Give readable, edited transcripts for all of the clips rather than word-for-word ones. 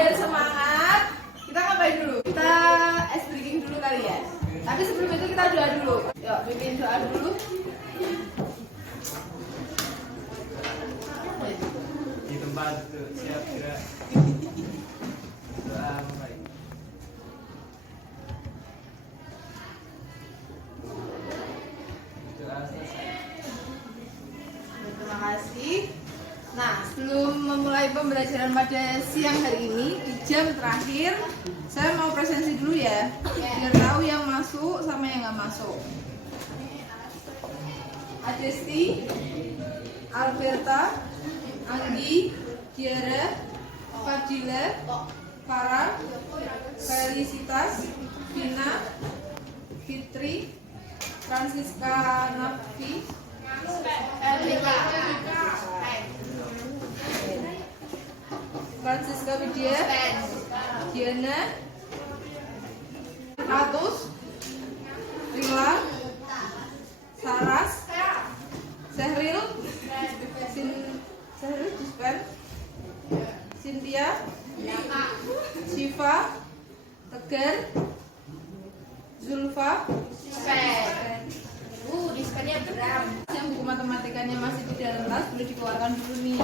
biar semangat, kita ngapain dulu? Kita ice breaking dulu kali ya. Tapi sebelum itu kita doa dulu. Yuk, bikin doa dulu. Di tempat itu siap gerak. Doa mulai. Doa selesai. Terima kasih. Nah, sebelum memulai pembelajaran pada siang hari ini, di jam terakhir, saya mau presensi dulu ya, biar tahu yang masuk sama yang nggak masuk. Adesti, Alberta, Anggi, Kiara, Fadila, Farah, Felicitas, Vina, Fitri, Francisca Nafi, Francisca Widya, Diana, Ratus, Rila, Saras, Sehril, Sehril Dispen, Cynthia, Syifa, Tegar, Zulfa, dispennya beram. yang buku matematikanya masih di dalam tas boleh dikeluarkan dulu nih.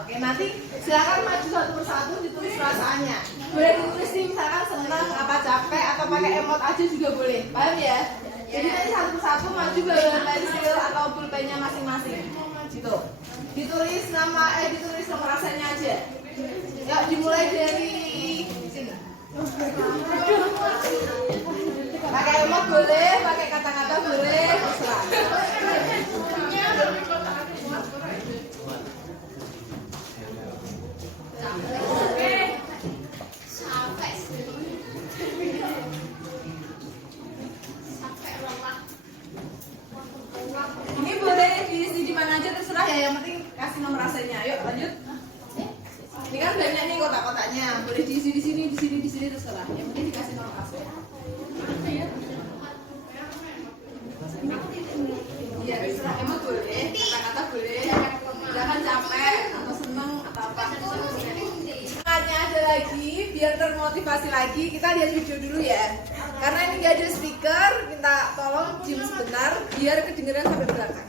Oke, nanti silakan maju satu persatu ditulis perasaannya. Boleh ditulis nih misalkan senang, apa capek, atau pakai emot aja juga boleh. Paham ya? Jadi nanti satu persatu maju bawa pensil atau pulpennya masing-masing. Gitu. Ditulis ditulis nomor rasanya aja. Yuk dimulai dari sini. Pakai emot boleh, pakai kata-kata boleh, terserah. Ini boleh diisi di mana aja terserah ya, yang penting kasih nomor rasanya. Yuk lanjut. Ini kan banyak nih kotak-kotaknya, boleh diisi di sini terserah. Yang penting dikasih nomor rasanya. Iya terserah, emang boleh, kata-kata boleh. Jangan capek atau seneng atau apa. Semangatnya ada lagi, biar termotivasi lagi. Kita lihat video dulu ya. Karena ini nggak ada speaker, minta tolong diam sebentar biar kedengeran sampai belakang.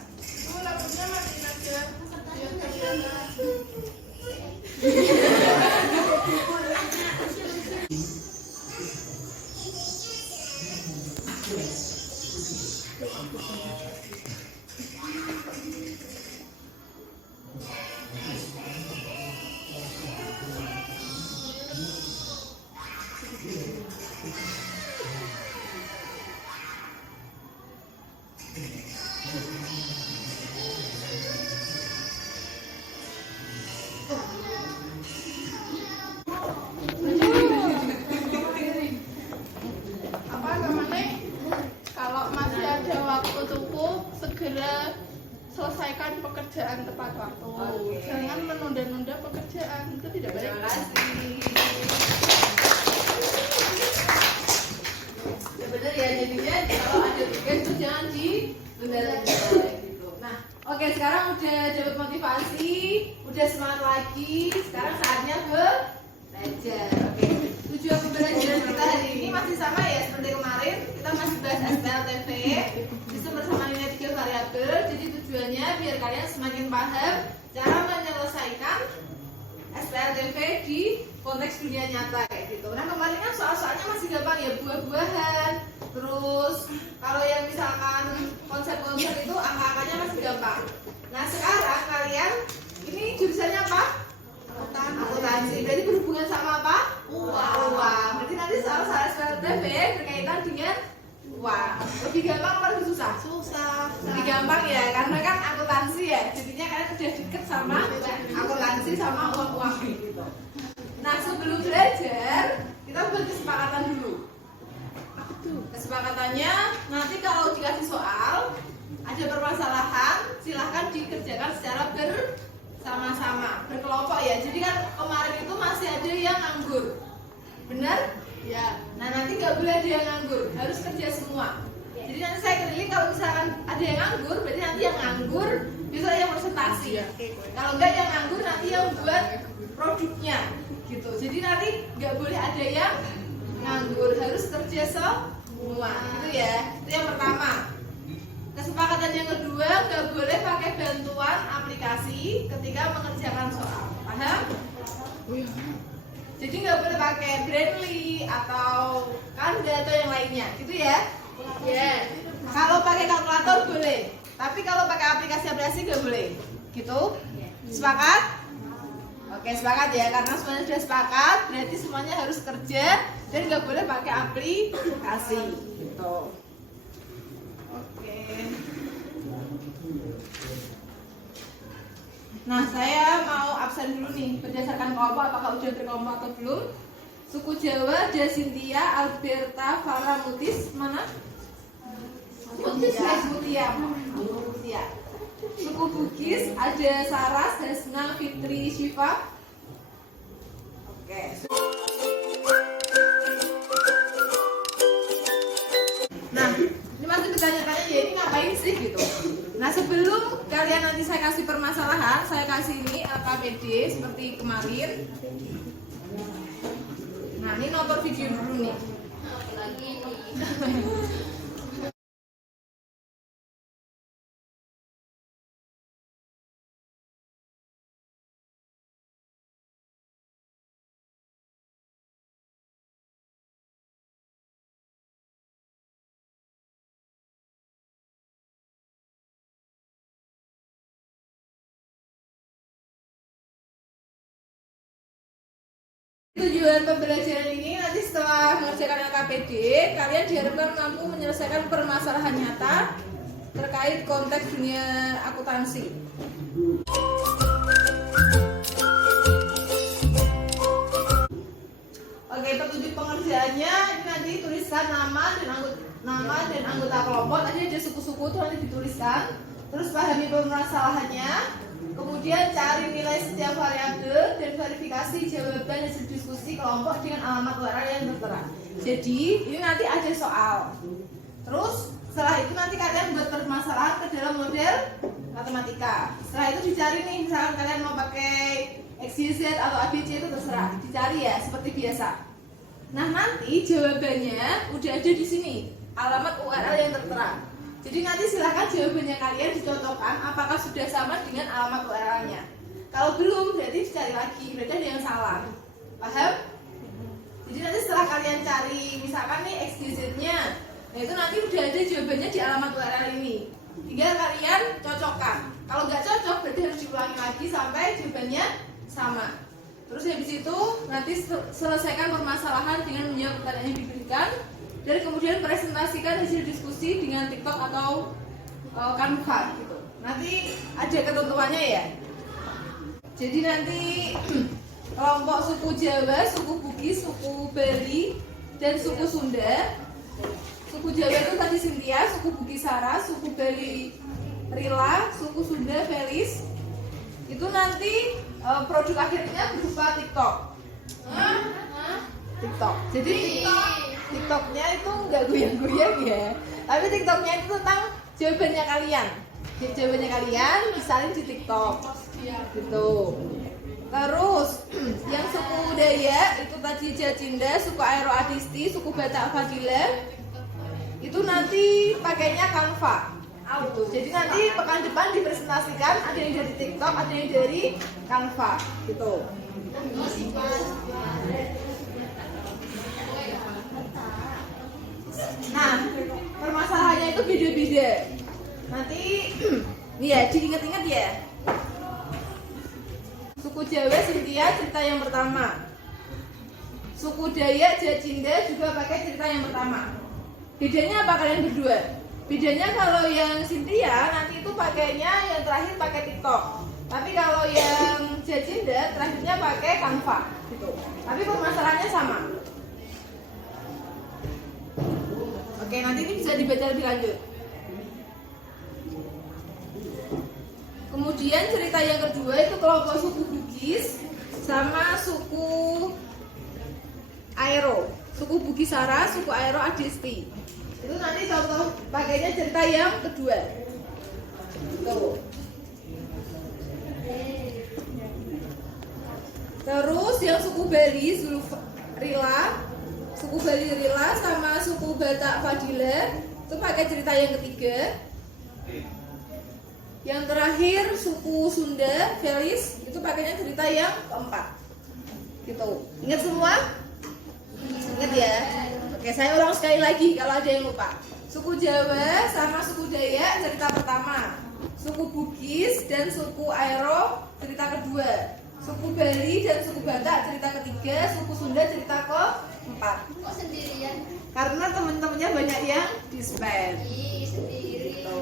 Kalau masih ada waktu cukup, segera selesaikan pekerjaan tepat waktu. Jangan menunda-nunda pekerjaan, itu tidak baik. Terima kasih. Ya benar ya, jadinya kalau ada tugas itu jangan ditunda-tunda gitu. Nah, oke sekarang udah dapat motivasi, udah semangat lagi. Sekarang saatnya belajar. Oke. Tujuan pembelajaran kita hari ini masih sama ya seperti kemarin. Kita masih bahas SPLTV, sistem bersama nilai 3 variabel. Jadi tujuannya biar kalian semakin paham cara menyelesaikan SPLTV di konteks dunia nyata kayak gitu. Nah kemarin kan soal-soalnya masih gampang ya, buah-buahan. Terus kalau yang misalkan konsep-konsep itu angka-angkanya masih gampang. Nah sekarang kalian ini jurusannya apa? Akuntansi. Berarti berhubungan sama apa? Uang. Berarti nanti soal-soal SPLTV berkaitan dengan uang. Lebih gampang apa lebih susah? Susah. Lebih gampang ya, karena kan akuntansi ya. Jadinya kalian udah deket sama akuntansi sama uang-uang gitu. Nah sebelum belajar kita buat kesepakatan dulu. Kesepakatannya nanti kalau dikasih soal ada permasalahan silahkan dikerjakan secara bersama-sama, berkelompok ya. Jadi kan kemarin itu masih ada yang nganggur, benar? Ya. Nah nanti nggak boleh ada yang nganggur, harus kerja semua. Jadi nanti saya keliling kalau misalkan ada yang nganggur, berarti nanti yang nganggur bisa yang presentasi. Kalau enggak yang nganggur nanti yang buat produknya, gitu. Jadi nanti nggak boleh ada yang nganggur, harus kerja semua, gitu ya. Itu yang pertama. Kesepakatan yang kedua, nggak boleh pakai bantuan aplikasi ketika mengerjakan soal. Paham? Jadi nggak boleh pakai Brainly atau Canva atau yang lainnya, gitu ya? Ya. Kalau pakai kalkulator boleh, tapi kalau pakai aplikasi nggak boleh, gitu? Sepakat? Oke, sepakat ya, karena semuanya sudah sepakat, berarti semuanya harus kerja dan nggak boleh pakai aplikasi, gitu. Oke. Nah, saya mau absen dulu nih berdasarkan kelompok, apakah udah berkelompok atau belum? Suku Jawa, Jasintia, Alberta, Farah, Mutis, mana? Mutis, Mutia. Suku Bugis, ada Saras, Desna, Fitri, Syifa. Oke. Nah, ini masih bertanya-tanya ya, ini ngapain sih gitu? Nah, sebelum kalian nanti saya kasih permasalahan, saya kasih ini LKPD seperti kemarin. Nah, ini nonton video dulu nih. Tujuan pembelajaran ini nanti setelah mengerjakan LKPD, kalian diharapkan mampu menyelesaikan permasalahan nyata terkait konteks dunia akuntansi. Oke, petunjuk pengerjaannya ini nanti tuliskan nama dan anggota kelompok. Tadi ada suku-suku itu nanti dituliskan. Terus pahami permasalahannya. Kemudian cari nilai setiap variabel dan verifikasi jawaban hasil diskusi kelompok dengan alamat URL yang tertera. Jadi ini nanti ada soal. Terus setelah itu nanti kalian buat permasalahan ke dalam model matematika. Setelah itu dicari nih, misalkan kalian mau pakai XYZ atau ABC itu terserah, dicari ya seperti biasa. Nah nanti jawabannya udah ada di sini, alamat URL yang tertera. Jadi nanti silahkan jawabannya kalian dicocokkan apakah sudah sama dengan alamat URL-nya. Kalau belum, berarti dicari lagi, berarti ada yang salah. Paham? Jadi nanti setelah kalian cari, misalkan nih XYZ-nya, nah itu nanti udah ada jawabannya di alamat URL ini. Tinggal kalian cocokkan. Kalau nggak cocok, berarti harus diulangi lagi sampai jawabannya sama. Terus habis itu nanti selesaikan permasalahan dengan menjawab pertanyaan yang diberikan. Dan kemudian presentasikan hasil diskusi dengan TikTok atau Canva gitu. Nanti ada ketentuannya ya. Jadi nanti kelompok suku Jawa, suku Bugis, suku Bali, dan suku Sunda. Suku Jawa itu tadi Cynthia, suku Bugis Sarah, suku Bali Rila, suku Sunda Felis. Itu nanti produk akhirnya berupa TikTok. TikTok. Jadi TikToknya itu nggak goyang-goyang ya, tapi TikToknya itu tentang jawabannya kalian. Jadi jawabannya kalian disalin di TikTok, gitu. Terus yang suku Dayak itu tadi Jacinda, suku Aero Adisti, suku Batak Fadila, itu nanti pakainya Canva. Gitu. Jadi nanti pekan depan dipresentasikan ada yang dari TikTok, ada yang dari Canva, gitu. Nah, permasalahannya itu beda-beda. Nanti, nih ya, diingat-ingat ya. Suku Jawa Cynthia cerita yang pertama. Suku Dayak Jacinda juga pakai cerita yang pertama. Bedanya apa kalian berdua? Bedanya kalau yang Cynthia nanti itu pakainya yang terakhir pakai TikTok. Tapi kalau yang Jacinda terakhirnya pakai Canva, gitu. Tapi permasalahannya sama. Oke, nanti ini bisa dibaca lebih lanjut. Kemudian cerita yang kedua itu kelompok suku Bugis sama suku Aero. suku Bugisara, suku Aero Adisti. Itu nanti contoh pakainya cerita yang kedua. Tuh. Terus yang suku Bali, suku Bali Rila sama suku Batak Fadila itu pakai cerita yang ketiga. Yang terakhir suku Sunda Felis itu pakainya cerita yang keempat. Gitu. Ingat semua? Ingat ya. Oke, saya ulang sekali lagi kalau ada yang lupa. Suku Jawa sama suku Dayak cerita pertama. Suku Bugis dan suku Aero cerita kedua. Suku Bali dan suku Batak cerita ketiga. Suku Sunda cerita keempat. Kok sendirian? Karena teman-temannya banyak yang dispen. Ih, sendiri. Gitu.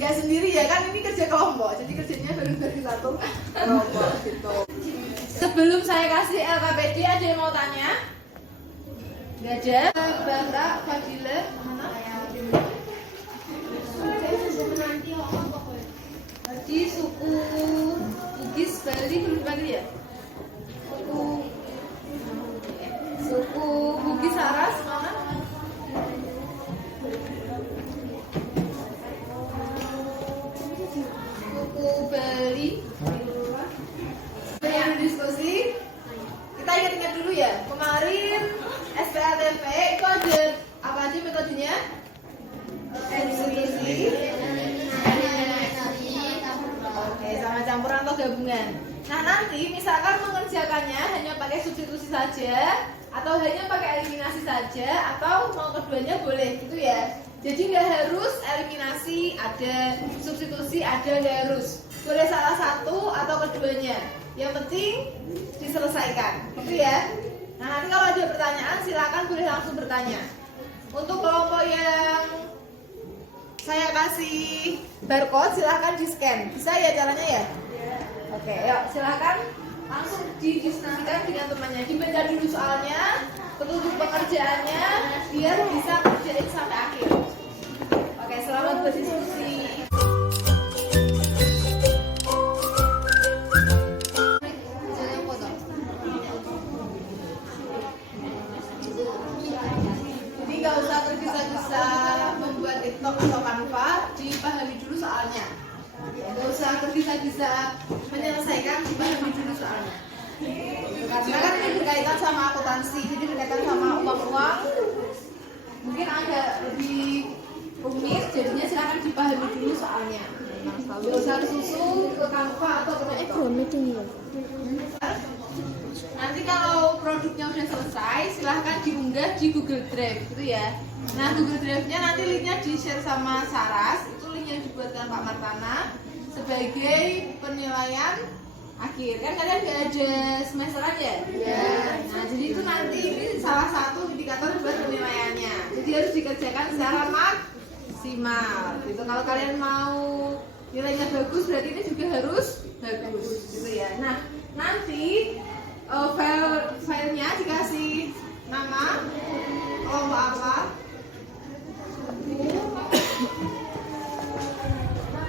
Nggak sendiri ya kan, ini kerja kelompok, jadi kerjanya baru dari satu kelompok gitu. Sebelum saya kasih LKPD, ada yang mau tanya? Nggak ada. Batak Fadila mana? Tadi suku Bugis Bali belum dipanggil ya? Suku Bugis Saras mana? Suku Bali. Yang diskusi, kita ingat-ingat dulu ya. Kemarin SPATP itu ada apa aja metodenya? Substitusi. Oke, sama campuran atau gabungan. Nah, nanti misalkan mengerjakannya hanya pakai substitusi saja atau hanya pakai eliminasi saja atau mau keduanya boleh gitu ya. Jadi nggak harus eliminasi ada, substitusi ada, nggak harus. Boleh salah satu atau keduanya. Yang penting diselesaikan, gitu ya. Nah, nanti kalau ada pertanyaan silakan boleh langsung bertanya. Untuk kelompok yang saya kasih barcode silahkan di scan. Bisa ya caranya ya? Oke, yuk silahkan langsung didiskusikan dengan temannya. Dibaca dulu soalnya, petunjuk pekerjaannya biar bisa kerjain sampai akhir. Oke, selamat berdiskusi. Jadi nggak usah tergesa-gesa membuat TikTok atau Canva, dipahami dulu soalnya. Nggak usah tergesa-gesa menyelesaikan, dipahami dulu soalnya. Karena kan ini berkaitan sama akuntansi, jadi berkaitan sama uang-uang. Mungkin agak lebih rumit, jadinya silakan dipahami dulu soalnya. Nggak usah susu ke Canva atau ke TikTok. Nanti kalau produknya udah selesai, silahkan diunggah di Google Drive, gitu ya. Nah, Google Drive-nya nanti linknya di-share sama Saras. Itu link yang dibuatkan Pak Martana sebagai penilaian akhir. Kan kalian nggak ada semesteran ya? Iya. Nah, jadi itu nanti ini salah satu indikator buat penilaiannya. Jadi harus dikerjakan secara maksimal. Gitu. Kalau kalian mau nilainya bagus, berarti ini juga harus bagus, gitu ya. Nah, nanti filenya dikasih nama kelompok apa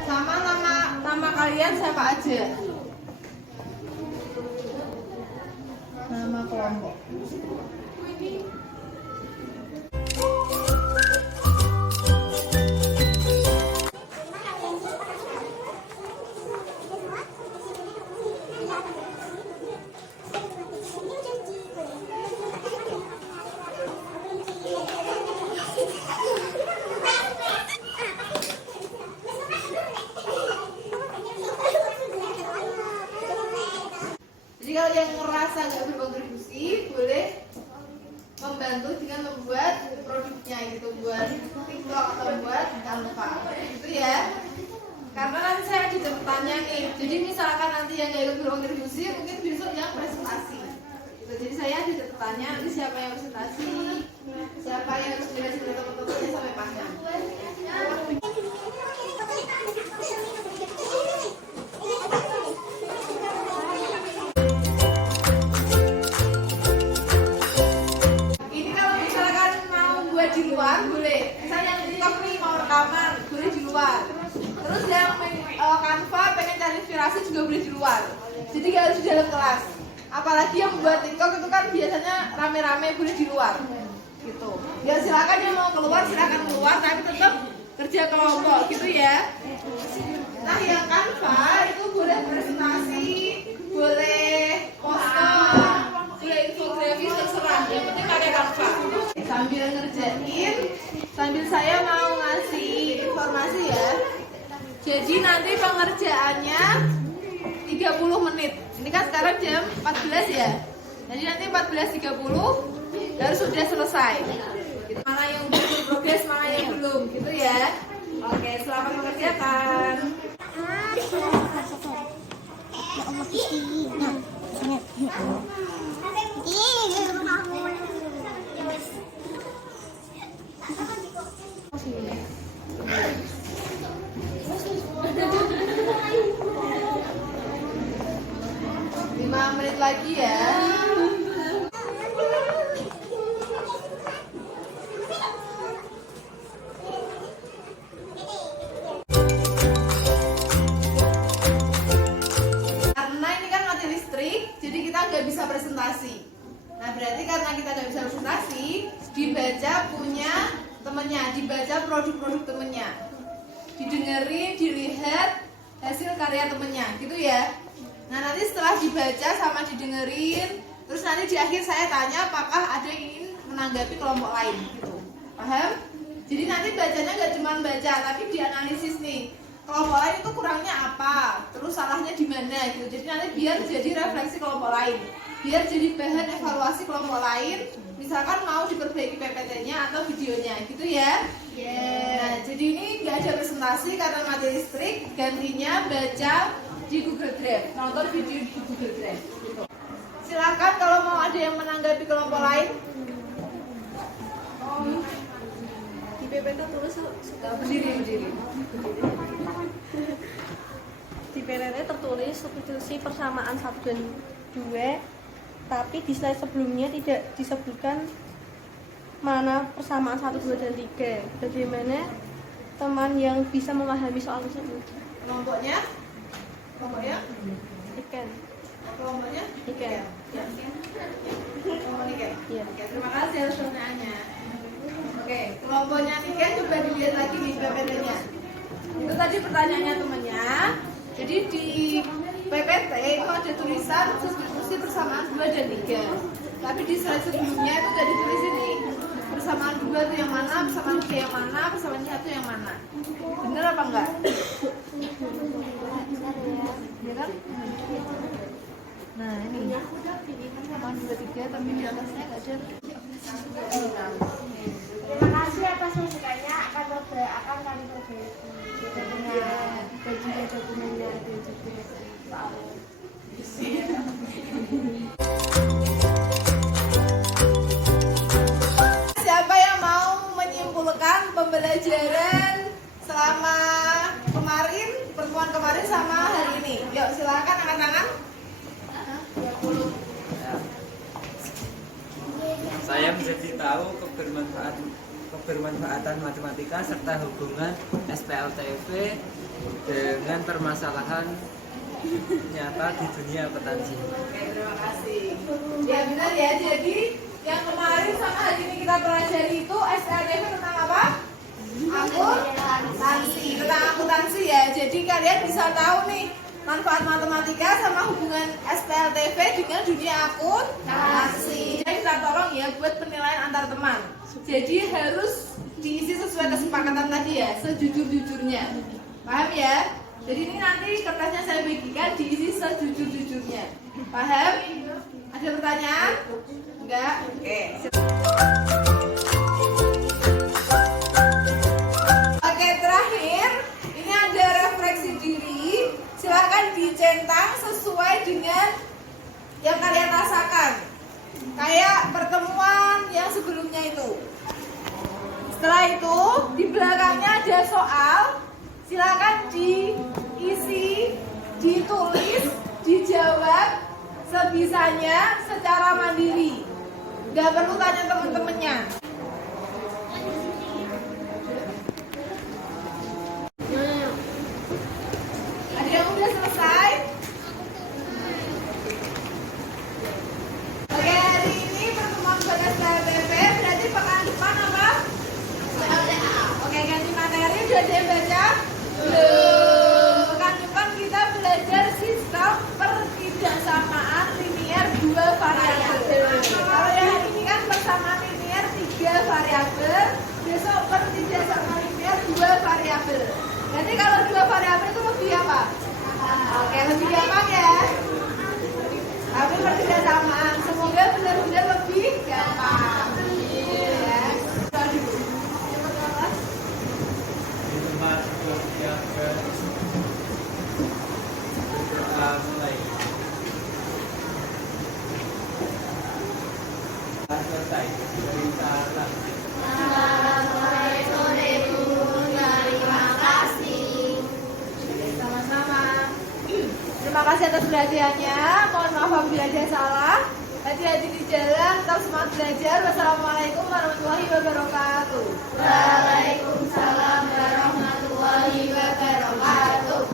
sama nama kalian siapa aja, nama kelompok. Jadi kalau yang merasa nggak berkontribusi boleh membantu dengan membuat produknya gitu, buat TikTok atau buat Canva, gitu ya. Karena nanti saya ada bertanya nih. Jadi misalkan nanti yang nggak ikut berkontribusi, mungkin besok yang presentasi. Gitu. Jadi saya ada bertanya nanti siapa yang presentasi, siapa yang harus jelasin ke teman-temannya sampai panjang. Di luar boleh, misalnya yang TikTok nih mau rekaman boleh di luar. Terus yang Canva pengen cari inspirasi juga boleh di luar. Jadi nggak harus di dalam kelas. apalagi yang buat TikTok itu kan biasanya rame-rame boleh di luar gitu. Ya silakan yang mau keluar silakan keluar, tapi tetap kerja kelompok gitu ya. Nah yang Canva itu boleh presentasi, boleh poster, boleh infografis, terserah. Yang penting pakai Canva. Sambil ngerjain, sambil saya mau ngasih informasi ya. Jadi nanti pengerjaannya 30 menit. Ini kan sekarang jam 14 ya. Jadi nanti 14.30 harus sudah selesai. Mana yang udah berprogres, mana yang belum gitu ya. Oke, selamat mengerjakan. Lima menit lagi ya. Karena ini kan mati listrik, jadi kita nggak bisa presentasi. Nah berarti karena kita nggak bisa presentasi, dibaca punya temennya, dibaca produk-produk temennya, didengerin, dilihat hasil karya temennya, gitu ya. Nah nanti setelah dibaca sama didengerin, terus nanti di akhir saya tanya apakah ada yang ingin menanggapi kelompok lain, gitu. Paham? Jadi nanti bacanya nggak cuma baca, tapi dianalisis nih. Kelompok lain itu kurangnya apa, terus salahnya di mana, gitu. Jadi nanti biar jadi refleksi kelompok lain, biar jadi bahan evaluasi kelompok lain. Misalkan mau diperbaiki PPT-nya atau videonya, gitu ya. Nah, jadi ini nggak ada presentasi karena mati listrik, gantinya baca di Google Drive, nonton video di Google Drive. Gitu. Silakan kalau mau ada yang menanggapi kelompok lain. Di PPT tulis suka Berdiri. Di PPT tertulis substitusi persamaan 1 dan 2, tapi di slide sebelumnya tidak disebutkan mana persamaan 1, 2, dan 3. Bagaimana teman yang bisa memahami soal tersebut? Kelompoknya? Ikan. Kelompoknya? Ikan. Ya. Kelompok Niken? Iya. Oke, terima kasih atas pertanyaannya. Oke, kelompoknya Niken coba dilihat lagi di PPT-nya. Itu tadi pertanyaannya temannya. Jadi di PPT itu ada tulisan substitusi persamaan 2 dan 3. Tapi di slide sebelumnya itu nggak ditulis ini. Persamaan 2 itu yang mana, persamaan 3 yang mana, persamaan 1 yang mana. Bener apa enggak? Ya kan? Nah ini persamaan 2, 3 tapi di atasnya nggak ada. Terima kasih atas masukannya, akan kami perbaiki. Bagi dokumennya dan juga soal siapa yang mau menyimpulkan pembelajaran selama kemarin, pertemuan kemarin sama hari ini? Yuk silakan angkat tangan. Saya menjadi tahu kebermanfaatan matematika serta hubungan SPLTV dengan permasalahan nyata di dunia akuntansi. Oke, terima kasih. Ya benar ya. Jadi yang kemarin sama hari ini kita pelajari itu SPLTV tentang apa? Akuntansi. Tentang akuntansi ya. Jadi kalian bisa tahu nih manfaat matematika sama hubungan SPLTV dengan dunia akuntansi. Jadi kita tolong ya buat penilaian antar teman. Jadi harus diisi sesuai kesepakatan tadi ya, sejujur-jujurnya. Paham ya? Jadi ini nanti kertasnya saya bagikan diisi sejujur-jujurnya. Paham? Ada pertanyaan? Enggak? Oke. Oke, terakhir ini ada refleksi diri. Silakan dicentang sesuai dengan yang kalian rasakan. Kayak pertemuan yang sebelumnya itu. Setelah itu di belakangnya ada soal. Silakan diisi, ditulis, dijawab sebisanya secara mandiri. Gak perlu tanya teman-temannya. Ada yang udah selesai? ada yang baca? Belum. Pekan depan kita belajar sistem pertidaksamaan linier 2 variabel. Kalau yang hari ini kan persamaan linier 3 variabel, besok pertidaksamaan linier 2 variabel. Nanti kalau 2 variabel itu lebih apa? Oke, lebih gampang ya. Tapi pertidaksamaan, semoga benar-benar lebih gampang. Ya. Mulai. Selesai. Dari salah. Sama-sama. Terima kasih atas perhatiannya. Mohon maaf apabila ada salah. Hati-hati di jalan, tetap semangat belajar. Wassalamualaikum warahmatullahi wabarakatuh. Waalaikumsalam.